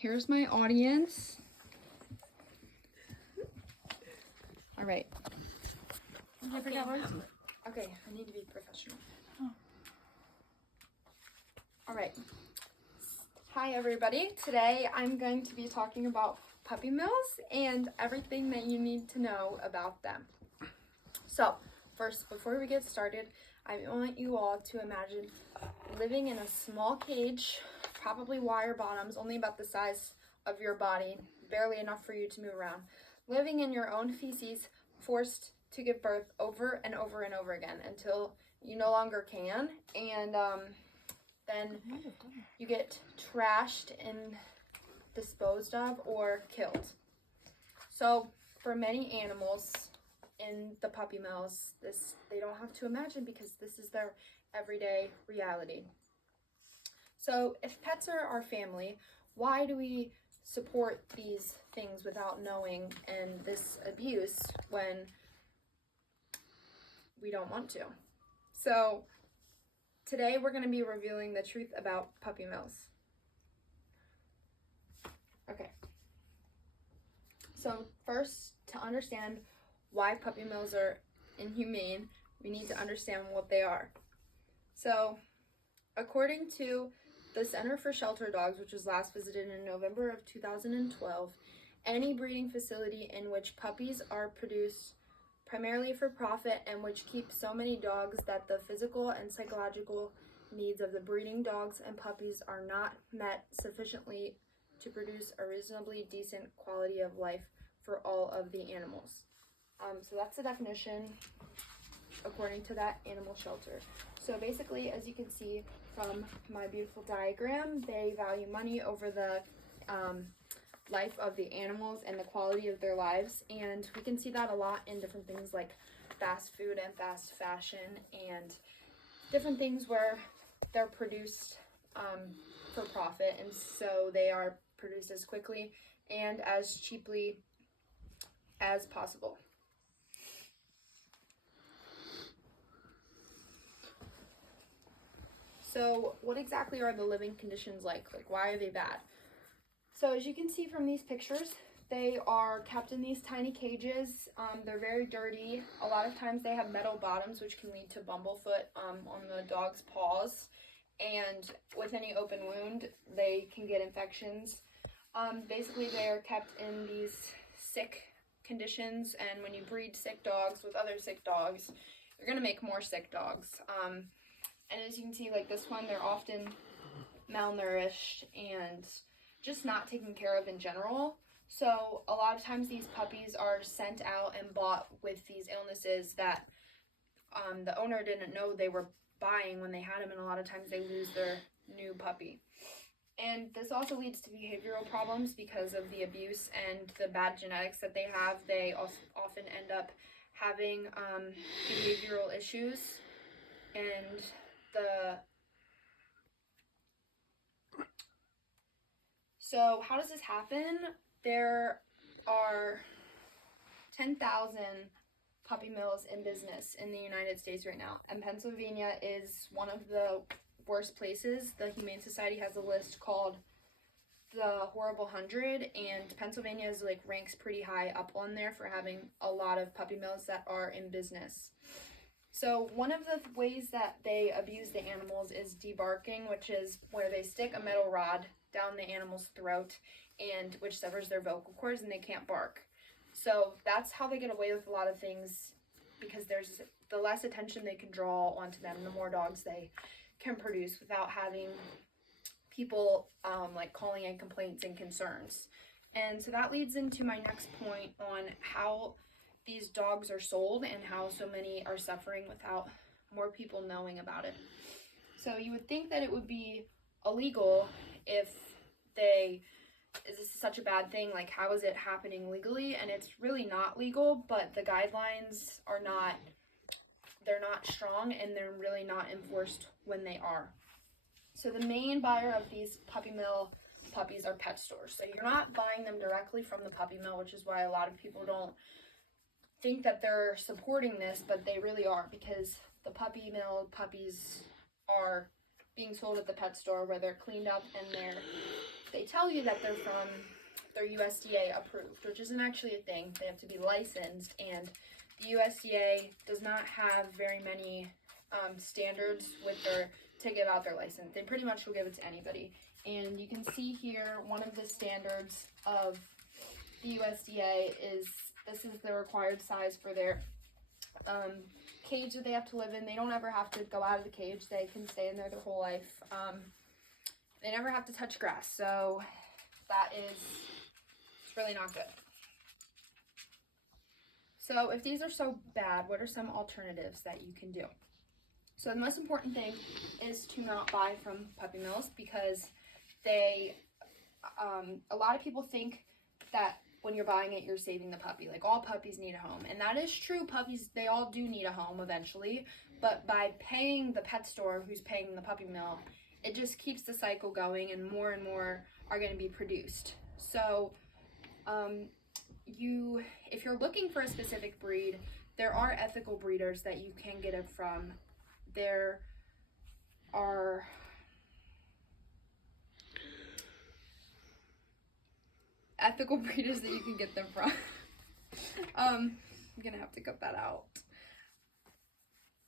Here's my audience. All right. Okay, I need to be professional. All right. Hi, everybody. Today I'm going to be talking about puppy mills and everything that you need to know about them. So, first, before we get started, I want you all to imagine living in a small cage, probably wire bottoms, only about the size of your body, barely enough for you to move around, living in your own feces, forced to give birth over and over and over again until you no longer can, and then you get trashed and disposed of or killed. So for many animals in the puppy mills, this they don't have to imagine because this is their everyday reality. So if pets are our family, why do we support these things without knowing and this abuse when we don't want to? So today we're going to be revealing the truth about puppy mills. Okay. So first, to understand why puppy mills are inhumane, we need to understand what they are. So, according to the Center for Shelter Dogs, which was last visited in November of 2012, any breeding facility in which puppies are produced primarily for profit and which keeps so many dogs that the physical and psychological needs of the breeding dogs and puppies are not met sufficiently to produce a reasonably decent quality of life for all of the animals. So that's the definition according to that animal shelter. So basically, as you can see from my beautiful diagram, they value money over the life of the animals and the quality of their lives. And we can see that a lot in different things like fast food and fast fashion and different things where they're produced for profit. And so they are produced as quickly and as cheaply as possible. So what exactly are the living conditions like? Like, why are they bad? So as you can see from these pictures, they are kept in these tiny cages. They're very dirty. A lot of times they have metal bottoms, which can lead to bumblefoot on the dog's paws. And with any open wound, they can get infections. Basically, they are kept in these sick conditions, and when you breed sick dogs with other sick dogs, you're going to make more sick dogs. And as you can see, like this one, they're often malnourished and just not taken care of in general. So a lot of times these puppies are sent out and bought with these illnesses that the owner didn't know they were buying when they had them, and a lot of times they lose their new puppy. And this also leads to behavioral problems because of the abuse and the bad genetics that they have. They often end up having behavioral issues. And so how does this happen? There are 10,000 puppy mills in business in the United States right now, and Pennsylvania is one of the worst places. The Humane Society has a list called the Horrible 100, and Pennsylvania is ranks pretty high up on there for having a lot of puppy mills that are in business. So one of the ways that they abuse the animals is debarking, which is where they stick a metal rod down the animal's throat, and which severs their vocal cords and they can't bark. So that's how they get away with a lot of things, because there's the less attention they can draw onto them, the more dogs they can produce without having people calling in complaints and concerns. And so that leads into my next point on how these dogs are sold and how so many are suffering without more people knowing about it. So you would think that it would be illegal if this is such a bad thing, like how is it happening legally? And it's really not legal, but the guidelines are they're not strong, and they're really not enforced when they are. So the main buyer of these puppy mill puppies are pet stores. So you're not buying them directly from the puppy mill, which is why a lot of people don't think that they're supporting this, but they really are, because the puppy mill puppies are being sold at the pet store where they're cleaned up and they're they tell you that they're USDA approved, which isn't actually a thing. They have to be licensed, and the USDA does not have very many standards to give out their license. They pretty much will give it to anybody. And you can see here one of the standards of the USDA this is the required size for their cage that they have to live in. They don't ever have to go out of the cage. They can stay in there their whole life. They never have to touch grass. So it's really not good. So if these are so bad, what are some alternatives that you can do? So the most important thing is to not buy from puppy mills, because a lot of people think that when you're buying it, you're saving the puppy. Like, all puppies need a home. And that is true. Puppies, they all do need a home eventually. But by paying the pet store who's paying the puppy mill, it just keeps the cycle going, and more are going to be produced. So if you're looking for a specific breed, there are ethical breeders that you can get it from. There are ethical breeders that you can get them from. I'm gonna have to cut that out.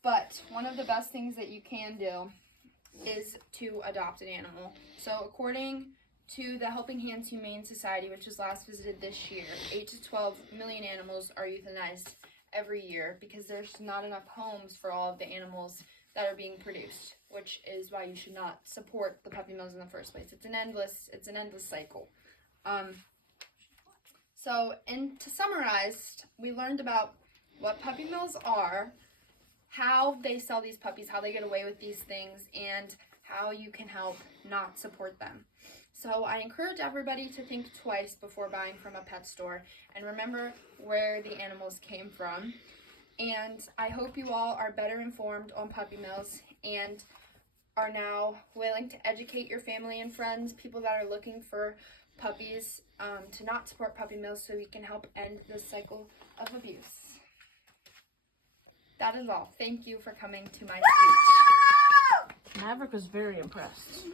But one of the best things that you can do is to adopt an animal. So according to the Helping Hands Humane Society, which was last visited this year, 8 to 12 million animals are euthanized every year because there's not enough homes for all of the animals that are being produced, which is why you should not support the puppy mills in the first place. It's an endless cycle. To summarize, we learned about what puppy mills are, how they sell these puppies, how they get away with these things, and how you can help not support them. So I encourage everybody to think twice before buying from a pet store, and remember where the animals came from. And I hope you all are better informed on puppy mills and are now willing to educate your family and friends, people that are looking for puppies, to not support puppy mills, so we can help end this cycle of abuse. That is all. Thank you for coming to my speech. Maverick was very impressed.